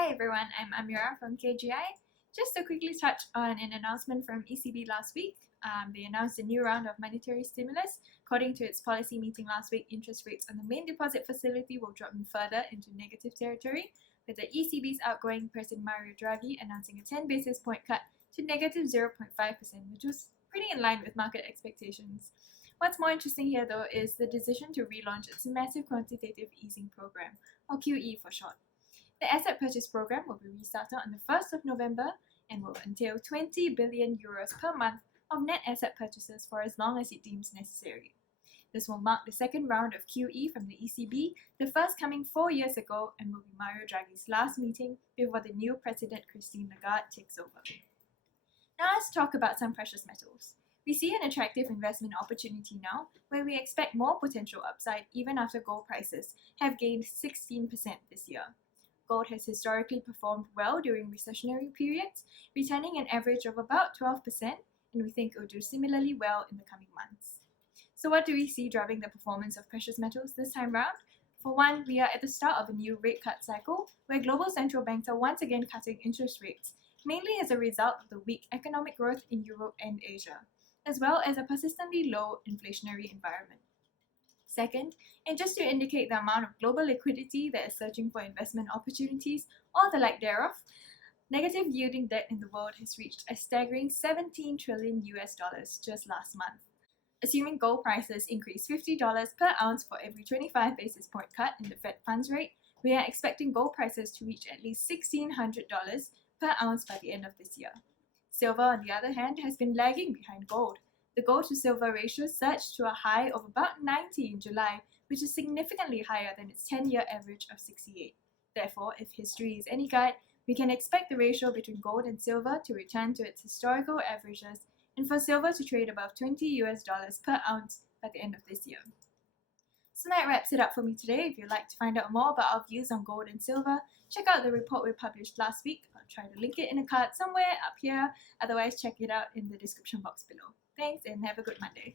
Hi everyone, I'm Mira from KGI. Just to quickly touch on an announcement from ECB last week. They announced a new round of monetary stimulus. According to its policy meeting last week, interest rates on the main deposit facility will drop further into negative territory, with the ECB's outgoing President Mario Draghi announcing a 10 basis point cut to negative 0.5%, which was pretty in line with market expectations. What's more interesting here though is the decision to relaunch its massive quantitative easing program, or QE for short. The asset purchase program will be restarted on the 1st of November and will entail 20 billion euros per month of net asset purchases for as long as it deems necessary. This will mark the second round of QE from the ECB, the first coming 4 years ago, and will be Mario Draghi's last meeting before the new President Christine Lagarde takes over. Now let's talk about some precious metals. We see an attractive investment opportunity now, where we expect more potential upside even after gold prices have gained 16% this year. Gold has historically performed well during recessionary periods, returning an average of about 12%, and we think it will do similarly well in the coming months. So what do we see driving the performance of precious metals this time round? For one, we are at the start of a new rate cut cycle, where global central banks are once again cutting interest rates, mainly as a result of the weak economic growth in Europe and Asia, as well as a persistently low inflationary environment. Second, and just to indicate the amount of global liquidity that is searching for investment opportunities or the like thereof, negative yielding debt in the world has reached a staggering $17 trillion just last month. Assuming gold prices increase $50 per ounce for every 25 basis point cut in the Fed funds rate, we are expecting gold prices to reach at least $1,600 per ounce by the end of this year. Silver, on the other hand, has been lagging behind gold. The gold to silver ratio surged to a high of about 90 in July, which is significantly higher than its 10-year average of 68. Therefore, if history is any guide, we can expect the ratio between gold and silver to return to its historical averages and for silver to trade above $20 per ounce by the end of this year. So that wraps it up for me today. If you'd like to find out more about our views on gold and silver, check out the report we published last week. I'll try to link it in a card somewhere up here. Otherwise, check it out in the description box below. Thanks and have a good Monday.